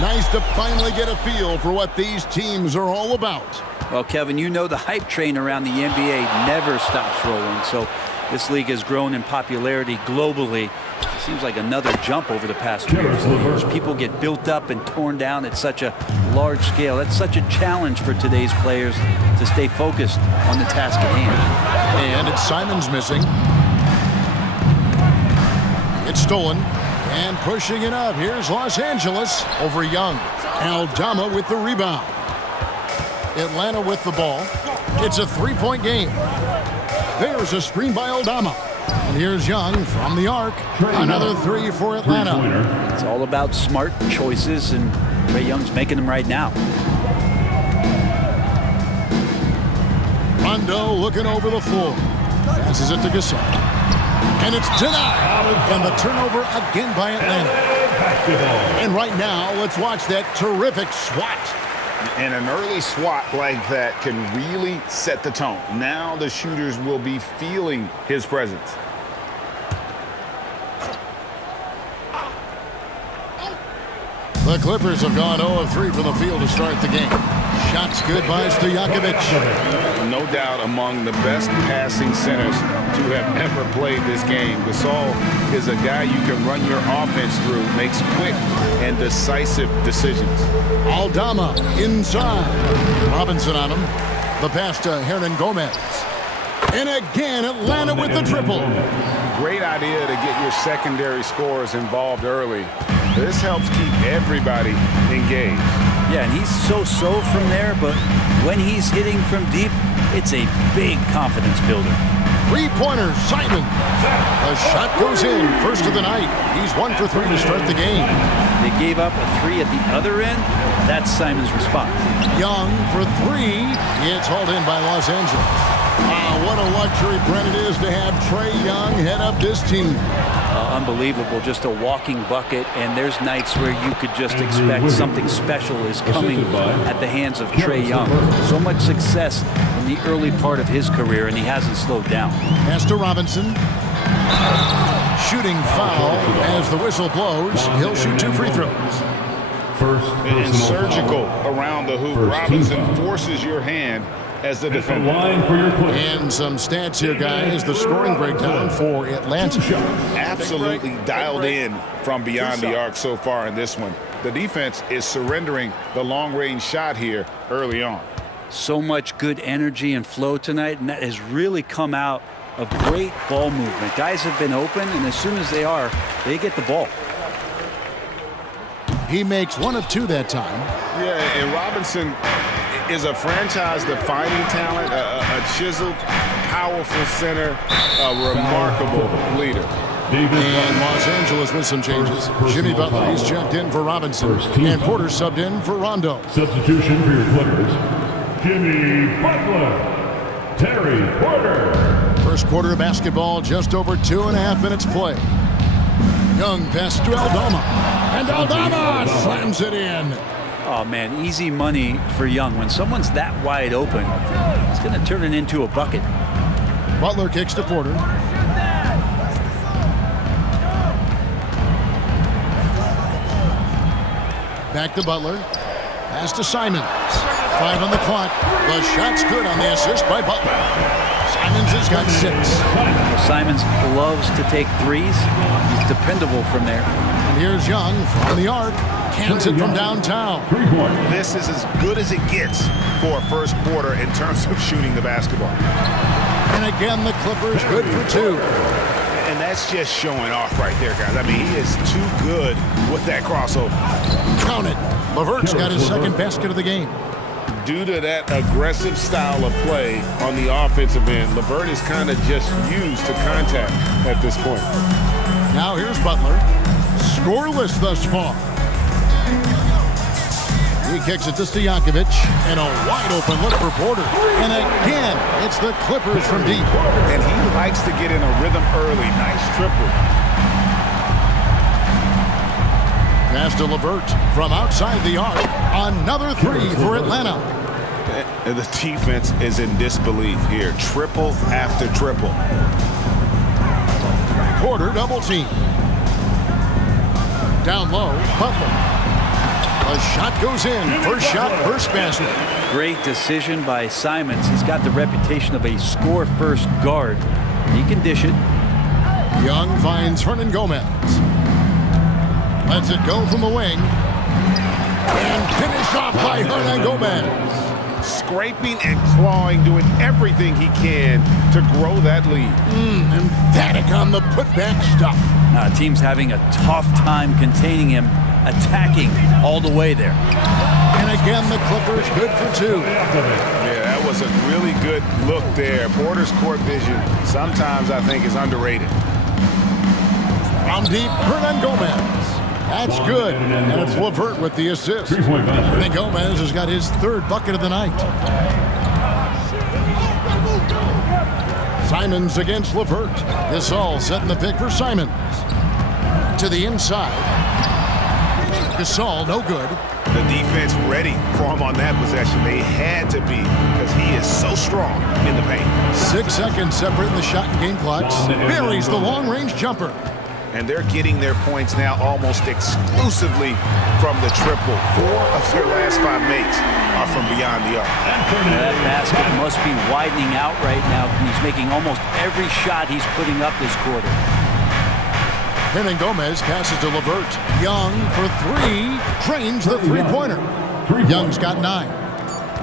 Nice to finally get a feel for what these teams are all about. Well, Kevin, you know the hype train around the NBA never stops rolling. So this league has grown in popularity globally. It seems like another jump over the past 3 or 4 years. People get built up and torn down at such a large scale. That's such a challenge for today's players to stay focused on the task at hand. And it's Simons missing. It's stolen. And pushing it up. Here's Los Angeles over Young. Aldama with the rebound. Atlanta with the ball. It's a three-point game. There's a screen by Aldama. And here's Young from the arc. Another three for Atlanta. It's all about smart choices, and Trae Young's making them right now. Rondo looking over the floor. Passes it to Gasol. And it's denied. And the turnover again by Atlanta. And right now, let's watch that terrific swat. And an early swat like that can really set the tone. Now the shooters will be feeling his presence. The Clippers have gone 0 of 3 from the field to start the game. Shots good by Stojakovic. No doubt among the best passing centers to have ever played this game. Gasol is a guy you can run your offense through, makes quick and decisive decisions. Aldama inside. Robinson on him. The pass to Hernan Gomez. And again, Atlanta with the triple. Great idea to get your secondary scorers involved early. This helps keep everybody engaged. Yeah, and he's so-so from there, but when he's hitting from deep, it's a big confidence builder. Three-pointer, Simon. A shot goes in, first of the night. He's 1 for 3 to start the game. They gave up a 3 at the other end. That's Simon's response. Young for 3. It's hauled in by Los Angeles. What a luxury, Brent, it is to have Trae Young head up this team. Unbelievable, just a walking bucket, and there's nights where you could just expect something special is coming at the hands of Trae Young. So much success in the early part of his career, and he hasn't slowed down. Pass to Robinson. Shooting foul as the whistle blows. He'll shoot 2 free throws. And surgical around the hoop. Robinson forces your hand as the defender. And some stats here, guys. The scoring breakdown for Atlanta. Absolutely dialed in from beyond the arc so far in this one. The defense is surrendering the long-range shot here early on. So much good energy and flow tonight, and that has really come out of great ball movement. Guys have been open, and as soon as they are, they get the ball. He makes 1 of 2 that time. Yeah, and Robinson is a franchise-defining talent, a chiseled, powerful center, a remarkable leader. And Los Angeles with some changes. Jimmy Butler, he's checked in for Robinson. And Porter subbed in for Rondo. Substitution for your Clippers, Jimmy Butler, Terry Porter. First quarter of basketball, just over 2.5 minutes play. Young pass to Aldama. And Aldama slams it in. Oh, man, easy money for Young. When someone's that wide open, it's going to turn it into a bucket. Butler kicks to Porter. Back to Butler. Pass to Simons. 5 on the clock. The shot's good on the assist by Butler. Simons has got 6. Simons loves to take threes. He's dependable from there. And here's Young from the arc. Cans it from downtown. This is as good as it gets for a first quarter in terms of shooting the basketball. And again, the Clippers good for 2. And that's just showing off right there, guys. I mean, he is too good with that crossover. Count it. LeVert's got his second basket of the game. Due to that aggressive style of play on the offensive end, LeVert is kind of just used to contact at this point. Now here's Butler. Scoreless thus far. He kicks it to Stojakovic, and a wide-open look for Porter. And again, it's the Clippers from deep. And he likes to get in a rhythm early. Nice triple. Pass to LeVert from outside the arc. Another 3 for Atlanta. And the defense is in disbelief here. Triple after triple. Porter double team. Down low, Butler. The shot goes in. First shot, first basket. Great decision by Simons. He's got the reputation of a score-first guard. He can dish it. Young finds Hernan Gomez. Lets it go from the wing. And finished off by Hernan Gomez. Scraping and clawing, doing everything he can to grow that lead. Emphatic on the putback stuff. Team's having a tough time containing him, attacking all the way there. And again, the Clippers good for two. Yeah, that was a really good look there. Porter's court vision sometimes I think is underrated. From deep, Hernan Gomez. That's good. And it's LeVert with the assist. Hernan Gomez has got his third bucket of the night. Simons against LeVert. Gasol setting the pick for Simons. To the inside. Gasol, no good. The defense ready for him on that possession. They had to be because he is so strong in the paint. 6 seconds separating the shot and game clocks. Buries the long-range jumper. And they're getting their points now almost exclusively from the triple. 4 of their last 5 makes are from beyond the arc. That basket must be widening out right now. He's making almost every shot he's putting up this quarter. Hernan Gomez passes to LeVert. Young for 3. Drains the three-pointer. Young's got 9.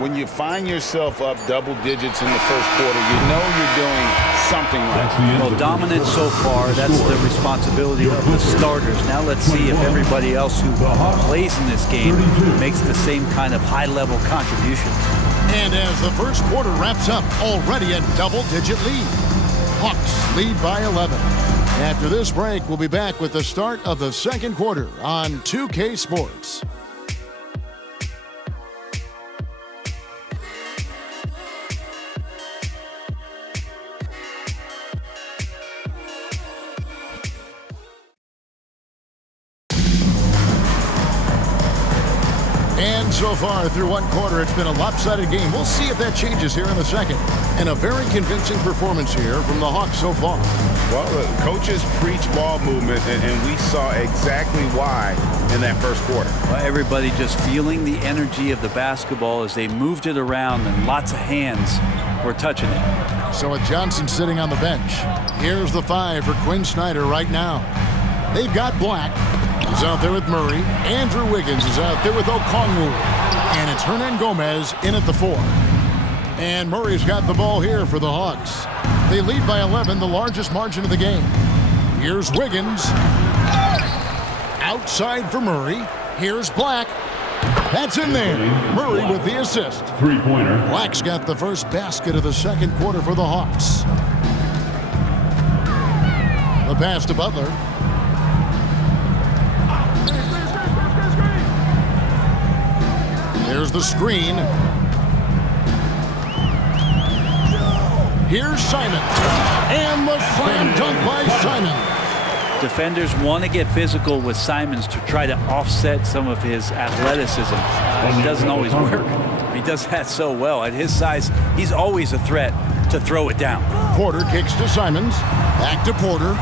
When you find yourself up double digits in the first quarter, you know you're doing something right. Well, dominant so far. That's the responsibility of the starters. Now let's see if everybody else who plays in this game makes the same kind of high-level contributions. And as the first quarter wraps up, already a double-digit lead. Hawks lead by 11. After this break, we'll be back with the start of the second quarter on 2K Sports. And so far through one quarter, it's been a lopsided game. We'll see if that changes here in a second. And a very convincing performance here from the Hawks so far. Well, the coaches preach ball movement, and we saw exactly why in that first quarter. Well, everybody just feeling the energy of the basketball as they moved it around, and lots of hands were touching it. So with Johnson sitting on the bench, here's the 5 for Quinn Snyder right now. They've got Black. He's out there with Murray. Andrew Wiggins is out there with Okongwu. And it's Hernan Gomez in at the 4. And Murray's got the ball here for the Hawks. They lead by 11, the largest margin of the game. Here's Wiggins. Outside for Murray. Here's Black. That's in there. Murray with the assist. Three-pointer. Black's got the first basket of the second quarter for the Hawks. The pass to Butler. There's the screen. Here's Simon. And the slam dunk by Simon. Defenders want to get physical with Simons to try to offset some of his athleticism. But it doesn't always work. He does that so well. At his size, he's always a threat to throw it down. Porter kicks to Simons. Back to Porter.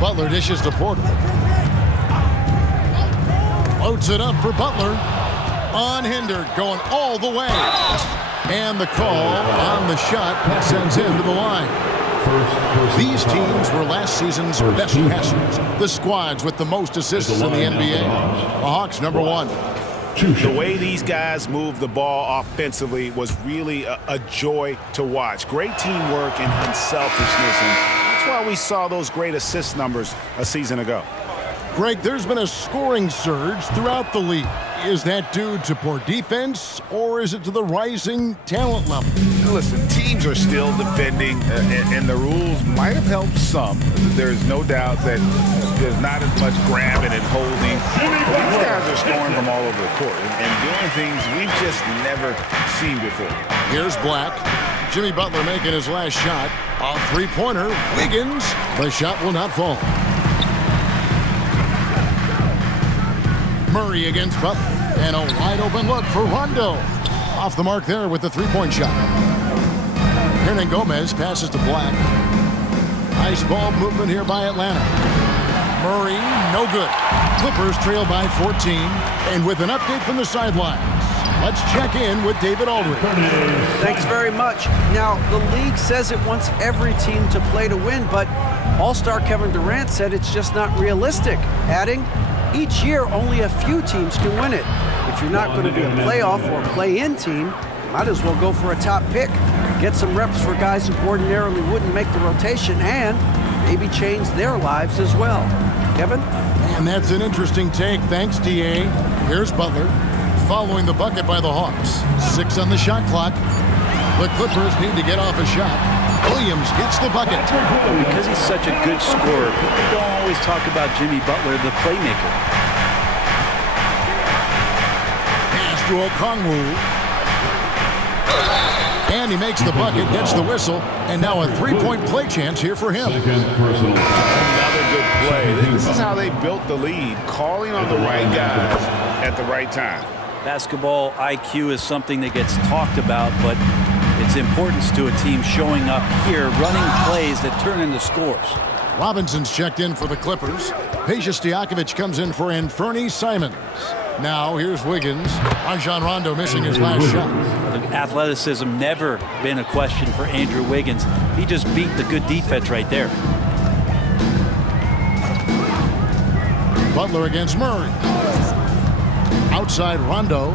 Butler dishes to Porter. Floats it up for Butler. Unhindered, going all the way. And the call on the shot sends him to the line. These teams were last season's best passers. The squads with the most assists in the NBA. The Hawks, number 1. The way these guys move the ball offensively was really a joy to watch. Great teamwork and unselfishness. And that's why we saw those great assist numbers a season ago. Greg, there's been a scoring surge throughout the league. Is that due to poor defense, or is it to the rising talent level? Listen, teams are still defending, and the rules might have helped some. There's no doubt that there's not as much grabbing and holding. These guys are scoring from all over the court and doing things we've just never seen before. Here's Black. Jimmy Butler making his last shot. A three-pointer. Wiggins. The shot will not fall. Murray against Butler. And a wide-open look for Rondo. Off the mark there with the three-point shot. Hernan Gomez passes to Black. Nice ball movement here by Atlanta. Murray, no good. Clippers trail by 14. And with an update from the sidelines, let's check in with David Aldridge. Thanks very much. Now, the league says it wants every team to play to win, but All-Star Kevin Durant said it's just not realistic, adding, each year only a few teams can win it. If you're not going to be a playoff or play-in team, you might as well go for a top pick. Get some reps for guys who ordinarily wouldn't make the rotation and maybe change their lives as well. Kevin? And that's an interesting take. Thanks, D.A. Here's Butler. Following the bucket by the Hawks. 6 on the shot clock. The Clippers need to get off a shot. Williams gets the bucket. Because he's such a good scorer, people don't always talk about Jimmy Butler, the playmaker. Pass to Okongwu. And he makes the bucket, gets the whistle, and now a three-point play chance here for him. Another good play. This is how they built the lead, calling on the right guys at the right time. Basketball IQ is something that gets talked about, but its importance to a team showing up here, running plays that turn into scores. Robinson's checked in for the Clippers. Peja Stojakovic comes in for Anthony Simons. Now here's Wiggins. Rajon Rondo missing his last shot. Athleticism never been a question for Andrew Wiggins. He just beat the good defense right there. Butler against Murray. Outside Rondo.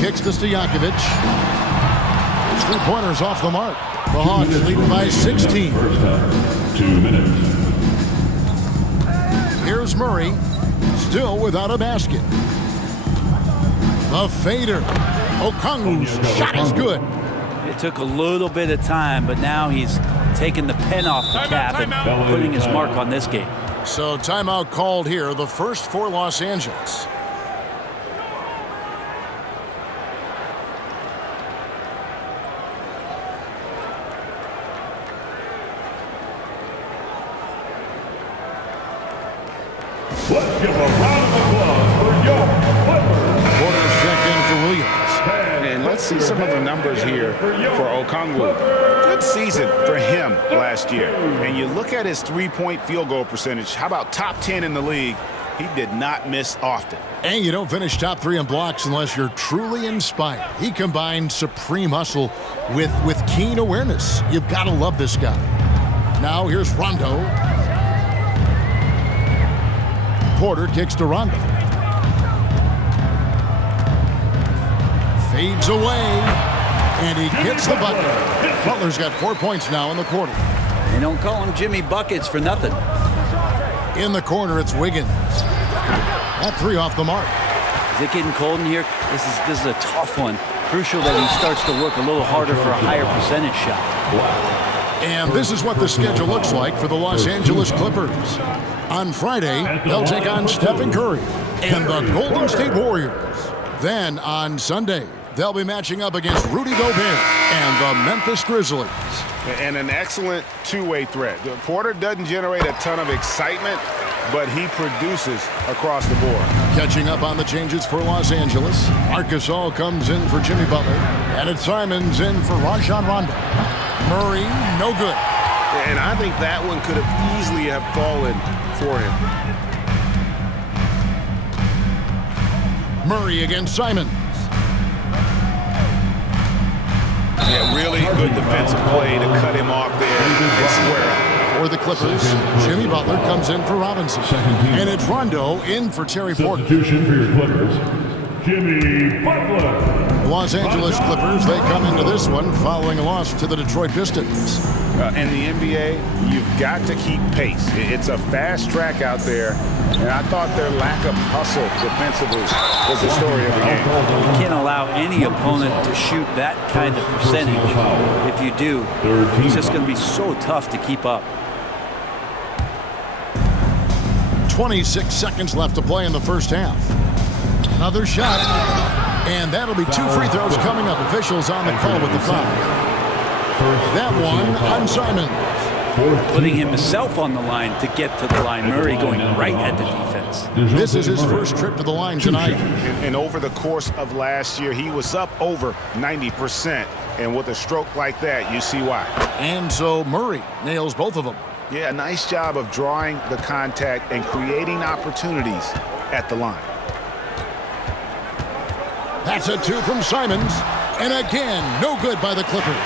Kicks to Stojakovic. Three-pointers off the mark. The Hawks lead by 16. First half, 2 minutes. Here's Murray, still without a basket. The fader. Okongwu's shot is good. It took a little bit of time, but now he's taking the pen off the cap and putting his mark on this game. So timeout called here, the first for Los Angeles. Let's give a round of applause for your Clippers. Porter's checked in for Williams. And let's see some of the numbers here for Okongwu. Good season for him last year. And you look at his three-point field goal percentage. How about top 10 in the league? He did not miss often. And you don't finish top 3 in blocks unless you're truly inspired. He combined supreme hustle with keen awareness. You've got to love this guy. Now here's Rondo. Porter kicks to Rondo. Fades away, and he gets the bucket. Butler's got 4 points now in the quarter. They don't call him Jimmy Buckets for nothing. In the corner, it's Wiggins. That three off the mark. Is it getting cold in here? This is a tough one. Crucial that he starts to work a little harder for a higher percentage shot. And this is what the schedule looks like for the Los Angeles Clippers. On Friday, they'll take on Stephen Curry and the Golden State Warriors. Then on Sunday, they'll be matching up against Rudy Gobert and the Memphis Grizzlies. And an excellent two-way threat. Porter doesn't generate a ton of excitement, but he produces across the board. Catching up on the changes for Los Angeles, Marc Gasol comes in for Jimmy Butler, and it's Simons in for Rajon Rondo. Murray, no good. And I think that one could have easily have fallen for him. Murray against Simons. Yeah, really good defensive play to cut him off there and square up. For the Clippers, Jimmy Butler comes in for Robinson. And it's Rondo in for Terry Porter. Substitution for your Clippers, Jimmy Butler. The Los Angeles Clippers, they come into this one following a loss to the Detroit Pistons. In the NBA, you've got to keep pace. It's a fast track out there, and I thought their lack of hustle defensively was the story of the game. You can't allow any opponent to shoot that kind of percentage. If you do, it's just going to be so tough to keep up. 26 seconds left to play in the first half. Another shot, and that'll be 2 free throws coming up. Officials on the call with the foul. That one on Simons. putting himself on the line to get to the line. Murray going right at the defense. This is his first trip to the line tonight. And over the course of last year, he was up over 90%. And with a stroke like that, you see why. And so Murray nails both of them. Yeah, nice job of drawing the contact and creating opportunities at the line. That's a 2 from Simons. And again, no good by the Clippers.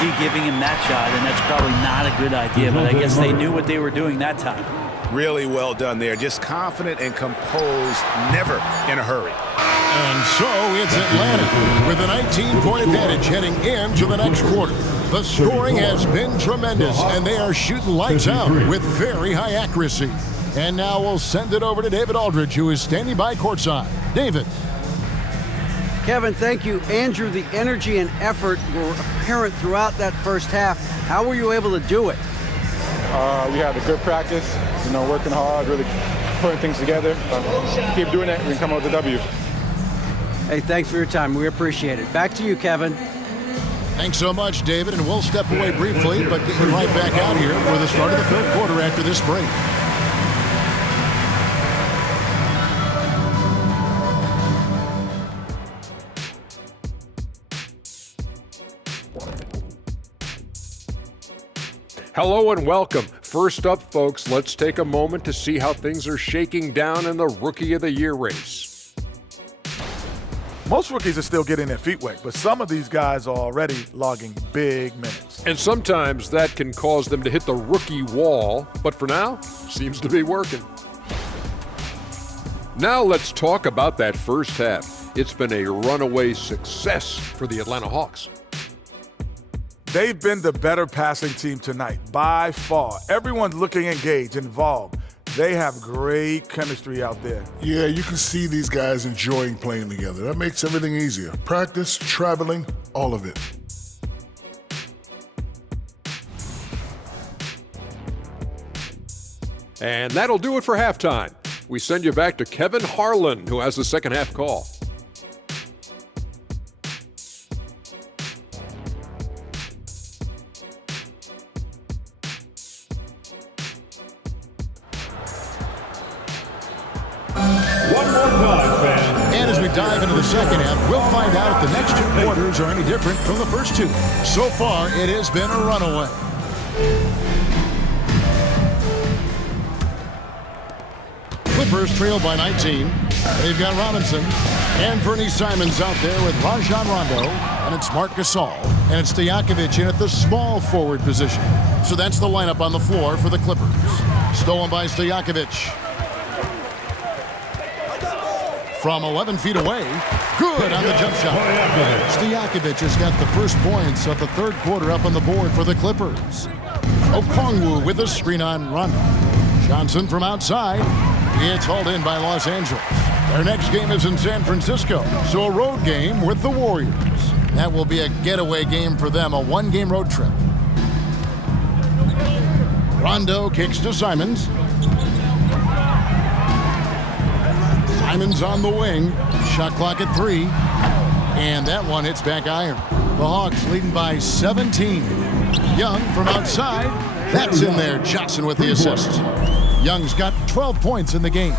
D giving him that shot, and that's probably not a good idea, but I guess they knew what they were doing that time. Really well done there. Just confident and composed, never in a hurry. And so it's Atlanta with a 19-point advantage heading into the next quarter. The scoring has been tremendous, and they are shooting lights out with very high accuracy. And now we'll send it over to David Aldridge, who is standing by courtside. David. Kevin, thank you. Andrew, the energy and effort were apparent throughout that first half. How were you able to do it? We had a good practice, working hard, really putting things together. Keep doing it, we can come out with a W. Hey, thanks for your time. We appreciate it. Back to you, Kevin. Thanks so much, David, and we'll step away briefly, but get you right back out here for the start of the third quarter after this break. Hello and welcome. First up, folks, let's take a moment to see how things are shaking down in the Rookie of the Year race. Most rookies are still getting their feet wet, but some of these guys are already logging big minutes. And sometimes that can cause them to hit the rookie wall, but for now, seems to be working. Now let's talk about that first half. It's been a runaway success for the Atlanta Hawks. They've been the better passing team tonight, by far. Everyone's looking engaged, involved. They have great chemistry out there. Yeah, you can see these guys enjoying playing together. That makes everything easier. Practice, traveling, all of it. And that'll do it for halftime. We send you back to Kevin Harlan, who has the second half call. And as we dive into the second half, we'll find out if the next two quarters are any different from the first two. So far, it has been a runaway. Clippers trail by 19. They've got Robinson and Bernie Simons out there with Rajon Rondo, and it's Marc Gasol, and it's Stojakovic in at the small forward position. So that's the lineup on the floor for the Clippers. Stolen by Stojakovic. From 11 feet away, good on the jump shot. Stojakovic has got the first points of the third quarter up on the board for the Clippers. Okongwu with a screen on Rondo. Johnson from outside. It's hauled in by Los Angeles. Their next game is in San Francisco, so a road game with the Warriors. That will be a getaway game for them, a one-game road trip. Rondo kicks to Simons. Simons on the wing. Shot clock at 3. And that one hits back iron. The Hawks leading by 17. Young from outside. That's in there. Johnson with the assist. Young's got 12 points in the game.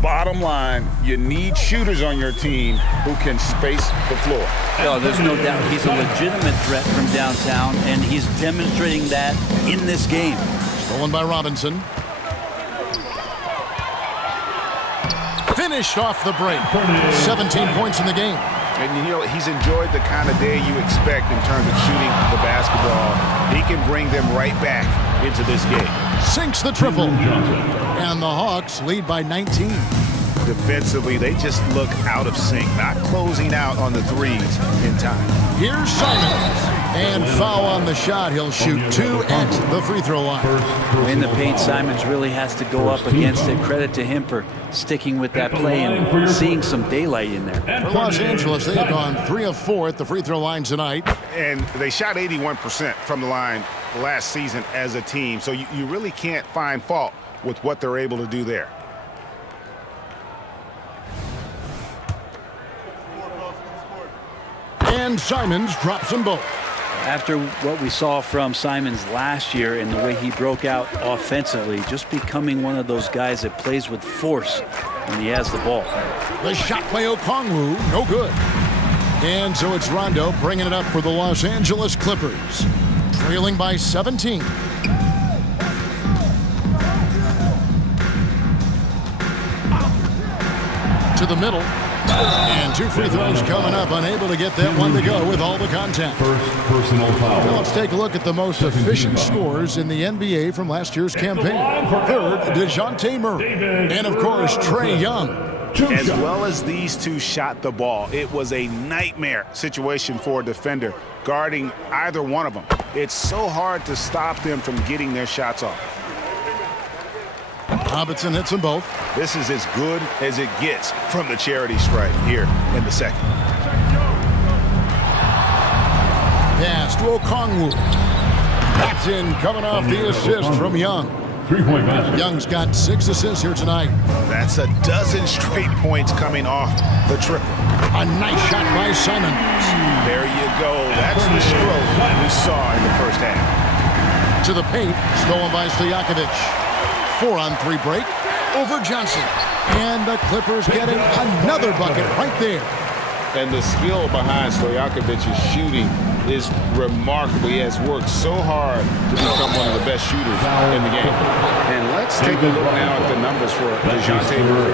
Bottom line, you need shooters on your team who can space the floor. Oh, there's no doubt he's a legitimate threat from downtown, and he's demonstrating that in this game. Stolen by Robinson. Finished off the break. 17 points in the game. And he's enjoyed the kind of day you expect in terms of shooting the basketball. He can bring them right back into this game. Sinks the triple. And the Hawks lead by 19. Defensively, they just look out of sync, not closing out on the threes in time. Here's Simons. And foul on the shot. He'll shoot 2 at the free throw line. In the paint, Simons really has to go up against it. Credit to him for sticking with that play and seeing some daylight in there. For Los Angeles, they have gone 3 of 4 at the free throw line tonight. And they shot 81% from the line last season as a team. So you really can't find fault with what they're able to do there. And Simons drops them both. After what we saw from Simons last year and the way he broke out offensively, just becoming one of those guys that plays with force when he has the ball. The shot by Okongwu, no good. And so it's Rondo bringing it up for the Los Angeles Clippers, trailing by 17. To the middle. And 2 free throws coming up, unable to get that one to go with all the contact. First personal foul. Now let's take a look at the most efficient scores in the NBA from last year's campaign. Third, DeJounte Murray. And of course, Trae Young. As well as these two shot the ball, it was a nightmare situation for a defender guarding either one of them. It's so hard to stop them from getting their shots off. Robinson hits them both. This is as good as it gets from the charity stripe here in the second. Pass to Okongwu. That's in, coming off the assist from Young. 3-point basket. Young's got 6 assists here tonight. That's a dozen straight points coming off the triple. A nice shot by Simons. There you go. That's the stroke we saw in the first half. To the paint, stolen by Stojakovic. 4-on-3 break over Johnson. And the Clippers getting another bucket right there. And the skill behind Stojakovic's shooting is remarkable. He has worked so hard to become one of the best shooters in the game. And let's take a look now at the numbers for DeJounte Murray.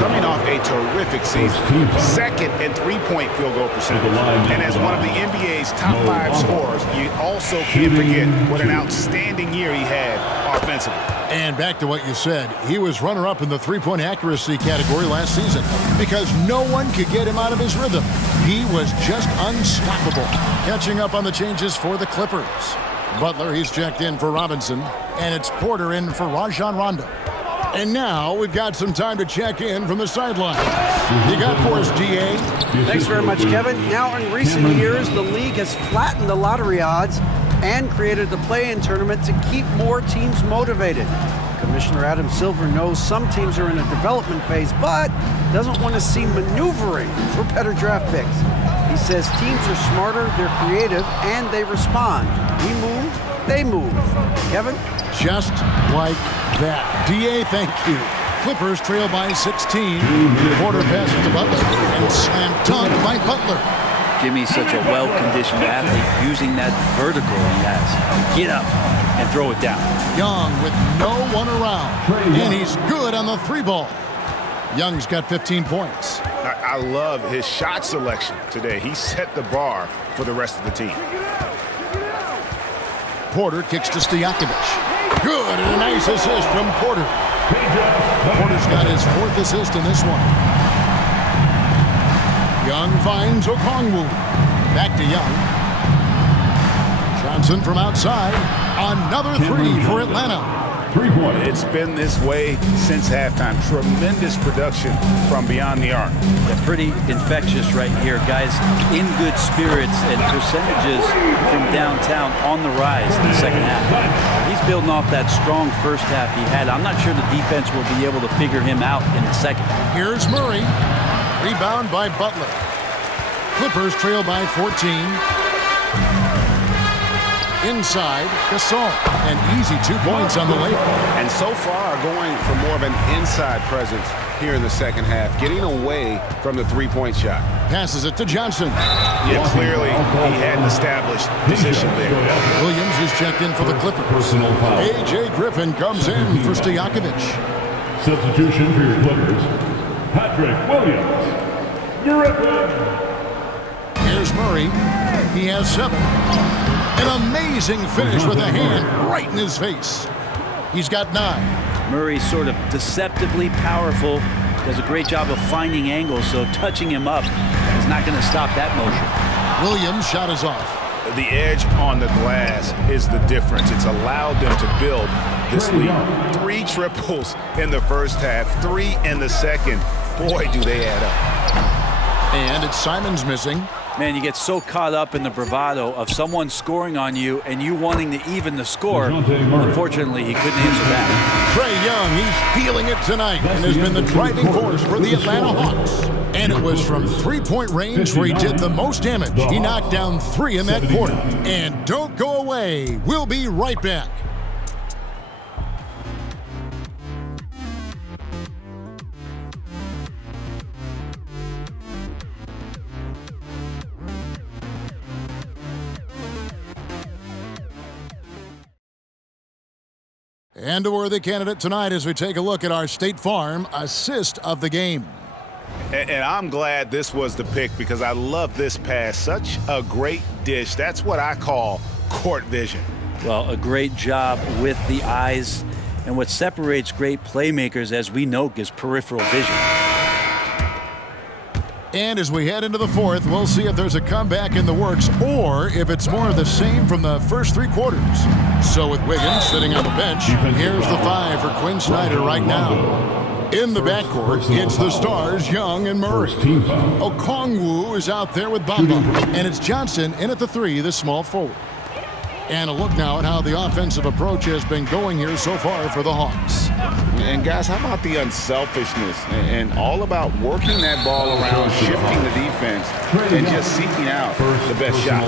Coming off a terrific season, second in three-point field goal percentage. And as one of the NBA's top 5 scorers, you also can't forget what an outstanding year he had offensively. And back to what you said, he was runner-up in the three-point accuracy category last season because no one could get him out of his rhythm. He was just unstoppable. Catching up on the changes for the Clippers. Butler, he's checked in for Robinson, and it's Porter in for Rajon Rondo. And now we've got some time to check in from the sideline. You got for us, DA? Thanks very much, Kevin. Now, in recent years, the league has flattened the lottery odds and created the play-in tournament to keep more teams motivated. Commissioner Adam Silver knows some teams are in a development phase, but doesn't want to see maneuvering for better draft picks. He says teams are smarter, they're creative, and they respond. We move, they move. Kevin? Just like that. DA, thank you. Clippers trail by 16. Porter passes to Butler and slam dunk by Butler. Jimmy's such a well-conditioned athlete, using that vertical he has. Get up and throw it down. Young with no one around. And he's good on the 3-ball. Young's got 15 points. I love his shot selection today. He set the bar for the rest of the team. Porter kicks to Stojakovic. Good, and a nice assist from Porter. Porter's got his 4th assist in this one. Young finds Okongwu. Back to Young. Johnson from outside. Another 3 for Atlanta. 3-point. It's been this way since halftime. Tremendous production from beyond the arc. Yeah, pretty infectious right here. Guys in good spirits and percentages from downtown on the rise in the second half. He's building off that strong first half he had. I'm not sure the defense will be able to figure him out in the second. Here's Murray. Rebound by Butler. Clippers trail by 14. Inside, Gasol. An easy 2 points on the layup. And so far going for more of an inside presence here in the second half, getting away from the 3-point shot. Passes it to Johnson. Yeah, clearly he had an established position there. Williams is checked in for the Clippers. A.J. Griffin comes in for Stojakovic. Substitution for your Clippers, Patrick Williams. Griffin. Here's Murray. He has 7. An amazing finish with a hand right in his face. He's got 9. Murray's sort of deceptively powerful. Does a great job of finding angles, so touching him up is not going to stop that motion. Williams' shot is off. The edge on the glass is the difference. It's allowed them to build this lead. 3 triples in the first half, 3 in the second. Boy, do they add up. And it's Simons missing. Man, you get so caught up in the bravado of someone scoring on you and you wanting to even the score. Unfortunately, he couldn't answer that. Trae Young, he's feeling it tonight and has been the driving force for the Atlanta Hawks. And it was from three-point range where he did the most damage. He knocked down 3 in that quarter. And don't go away. We'll be right back. And a worthy candidate tonight as we take a look at our State Farm assist of the game. And I'm glad this was the pick because I love this pass. Such a great dish. That's what I call court vision. Well, a great job with the eyes. And what separates great playmakers, as we know, is peripheral vision. And as we head into the fourth, we'll see if there's a comeback in the works or if it's more of the same from the first 3 quarters. So with Wiggins sitting on the bench, here's the 5 for Quinn Snyder right now. In the backcourt, it's the stars, Young and Murray. Okongwu is out there with Bamba. And it's Johnson in at the 3, the small forward. And a look now at how the offensive approach has been going here so far for the Hawks. And guys, how about the unselfishness and all about working that ball around, shifting the defense, and just seeking out the best shot.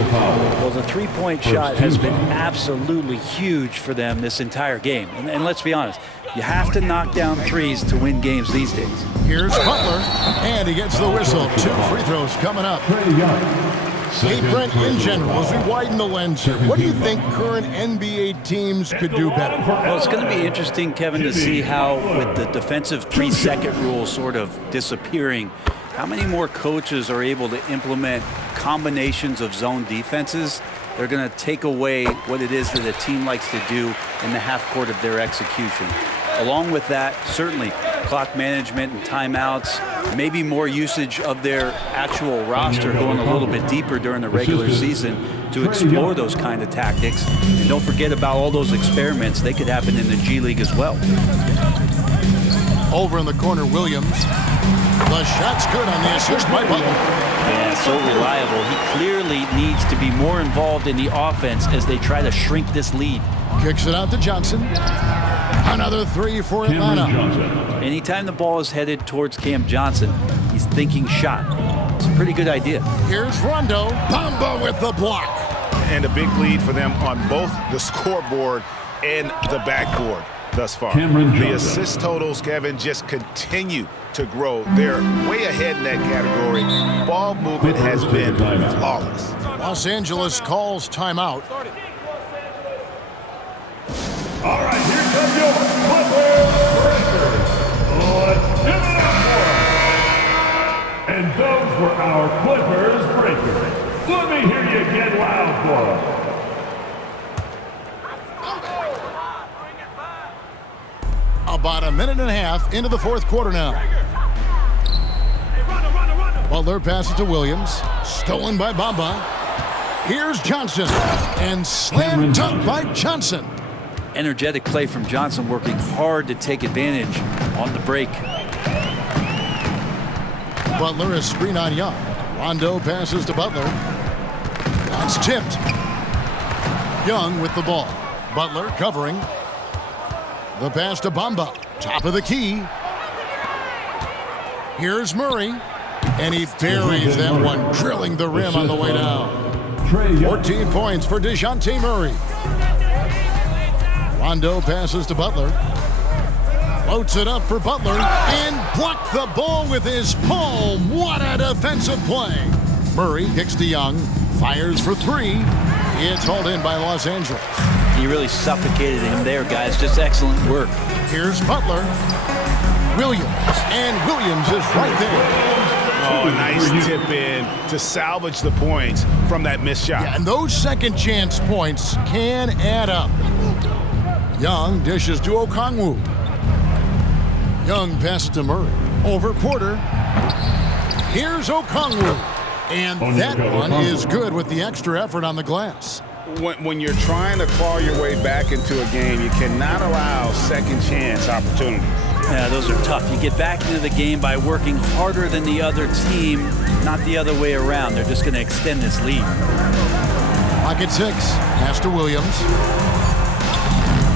Well, the three-point shot has been absolutely huge for them this entire game. And let's be honest, you have to knock down threes to win games these days. Here's Butler, and he gets the whistle. 2 free throws coming up. Hey, Brent, in general, as we widen the lens here, what do you think current NBA teams could do better? Well, it's going to be interesting, Kevin, to see how, with the defensive 3-second rule sort of disappearing, how many more coaches are able to implement combinations of zone defenses. They're going to take away what it is that a team likes to do in the half court of their execution. Along with that, certainly clock management and timeouts, maybe more usage of their actual roster going a little bit deeper during the regular season to explore those kind of tactics. And don't forget about all those experiments. They could happen in the G League as well. Over in the corner, Williams. The shot's good on the assist by Butler. Yeah, so reliable. He clearly needs to be more involved in the offense as they try to shrink this lead. Kicks it out to Johnson. Another 3 for Atlanta. Anytime the ball is headed towards Cam Johnson, he's thinking shot. It's a pretty good idea. Here's Rondo. Bamba with the block. And a big lead for them on both the scoreboard and the backboard thus far. The assist totals, Kevin, just continue to grow. They're way ahead in that category. Ball movement has been flawless. Los Angeles calls timeout. All right, here comes your Clippers breakers. Let's give it up for them. And those were our Clippers breakers. Let me hear you get loud for them. About a minute and a half into the fourth quarter now. Butler passes to Williams. Stolen by Bamba. Here's Johnson. And slam dunk by Johnson. Energetic play from Johnson, working hard to take advantage on the break. Butler is screen on Young. Rondo passes to Butler. That's tipped. Young with the ball. Butler covering. The pass to Bamba. Top of the key. Here's Murray. And he buries that one, drilling the rim on the way down. 14 points for DeJounte Murray. Rondo passes to Butler. Floats it up for Butler. And blocked the ball with his palm. What a defensive play. Murray kicks to Young. Fires for 3. It's hauled in by Los Angeles. He really suffocated him there, guys. Just excellent work. Here's Butler. Williams. And Williams is right there. Oh, a nice tip in to salvage the points from that missed shot. Yeah, and those second chance points can add up. Young dishes to Okongwu. Young passes to Murray. Over Porter. Here's Okongwu. And that one is good with the extra effort on the glass. When you're trying to claw your way back into a game, you cannot allow second chance opportunities. Yeah, those are tough. You get back into the game by working harder than the other team, not the other way around. They're just going to extend this lead. Pocket 6, pass to Williams.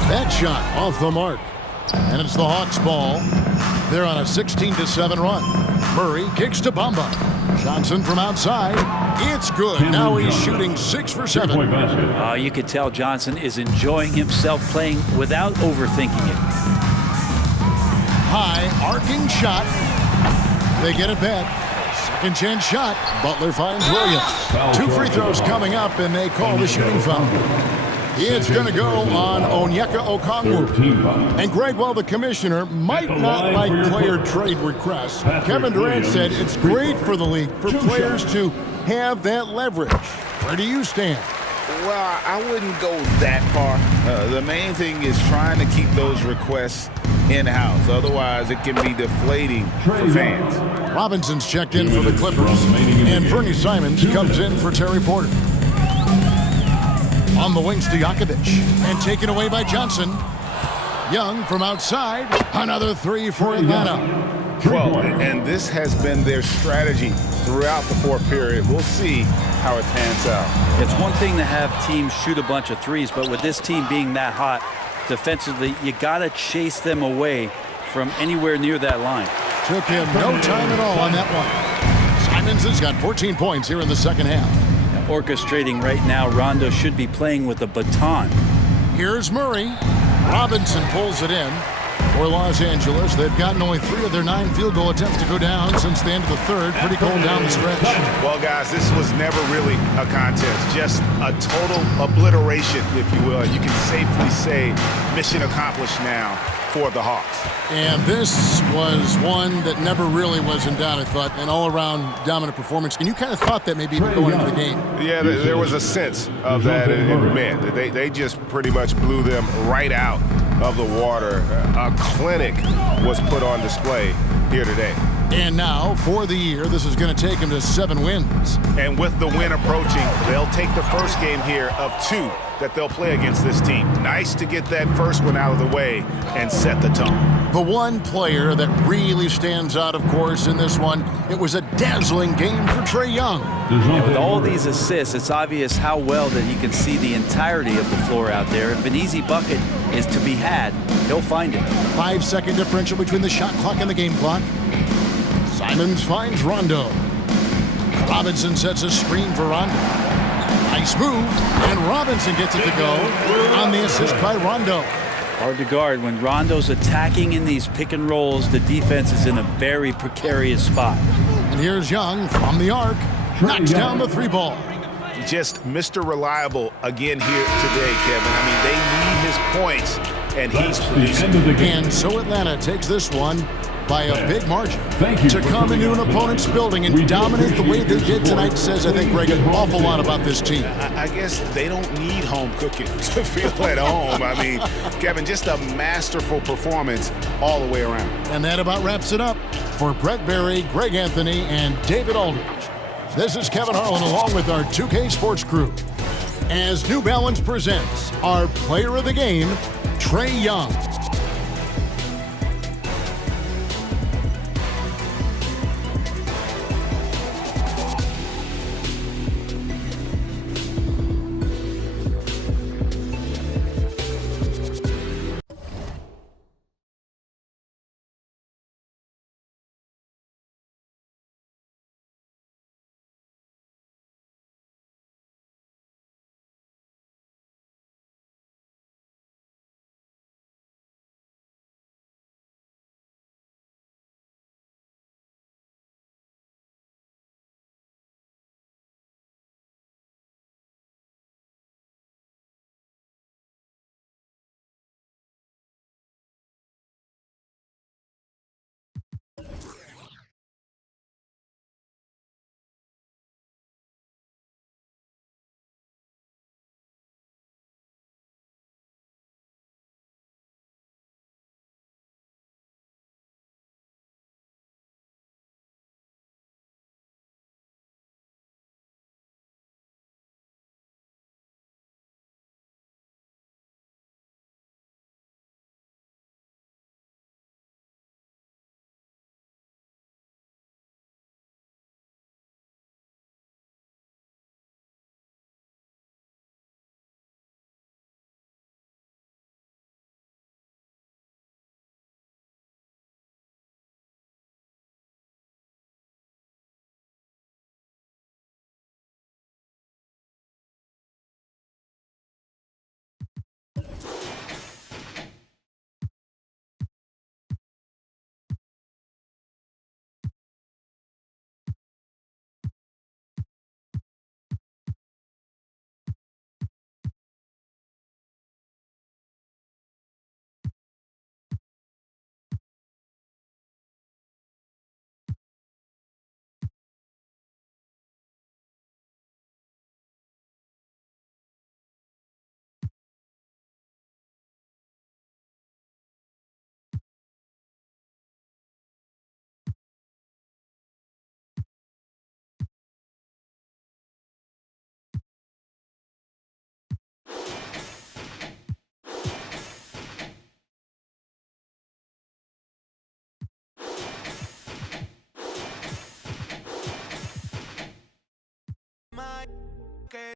That shot off the mark. And it's the Hawks' ball. They're on a 16-7 run. Murray kicks to Bamba. Johnson from outside. It's good. Now he's shooting 6 for 7. You could tell Johnson is enjoying himself playing without overthinking it. High arcing shot. They get it back. Second chance shot. Butler finds Williams. 2 free throws coming up, and they call the shooting foul. It's going to go on Onyeka Okongwu. And Greg, while the commissioner might not like player trade requests, Kevin Durant said it's great for the league for players to have that leverage. Where do you stand? Well, I wouldn't go that far. The main thing is trying to keep those requests in-house. Otherwise, it can be deflating for fans. Robinson's checked in for the Clippers, and Fernie Simons comes in for Terry Porter. On the wings to Jakovic, and taken away by Johnson. Young from outside, another 3 for Atlanta. Well, and this has been their strategy throughout the fourth period. We'll see how it pans out. It's one thing to have teams shoot a bunch of threes, but with this team being that hot defensively, you got to chase them away from anywhere near that line. Took him no time at all on that one. Simons has got 14 points here in the second half. Orchestrating right now, Rondo should be playing with a baton. Here's Murray. Robinson pulls it in for Los Angeles. They've gotten only 3 of their 9 field goal attempts to go down since the end of the third. Pretty cold down the stretch. Well, guys, this was never really a contest. Just a total obliteration, if you will. You can safely say mission accomplished now for the Hawks. And this was one that never really was in doubt, I thought, an all-around dominant performance. And you kind of thought that maybe even going into the game. Yeah, there was a sense of that in men. They just pretty much blew them right out of the water. A clinic was put on display here today. And now, for the year, this is going to take them to 7 wins. And with the win approaching, they'll take the first game here of 2 that they'll play against this team. Nice to get that first one out of the way and set the tone. The one player that really stands out, of course, in this one, it was a dazzling game for Trae Young. And with all these assists, it's obvious how well that he can see the entirety of the floor out there. If an easy bucket is to be had, he'll find it. 5-second differential between the shot clock and the game clock. Simons finds Rondo. Robinson sets a screen for Rondo. Nice move, and Robinson gets it to go on the assist by Rondo. Hard to guard. When Rondo's attacking in these pick and rolls, the defense is in a very precarious spot. And here's Young from the arc. Knocks down the 3 ball. Just Mr. Reliable again here today, Kevin. I mean, they need his points, and he's producing. And so Atlanta takes this one by a big margin. To come into an opponent's building and dominate the way they did tonight says, I think, Greg, an awful lot about this team. I guess they don't need home cooking to feel at home. I mean, Kevin, just a masterful performance all the way around. And that about wraps it up. For Brett Berry, Greg Anthony, and David Aldridge, this is Kevin Harlan along with our 2K Sports crew as New Balance presents our player of the game, Trae Young.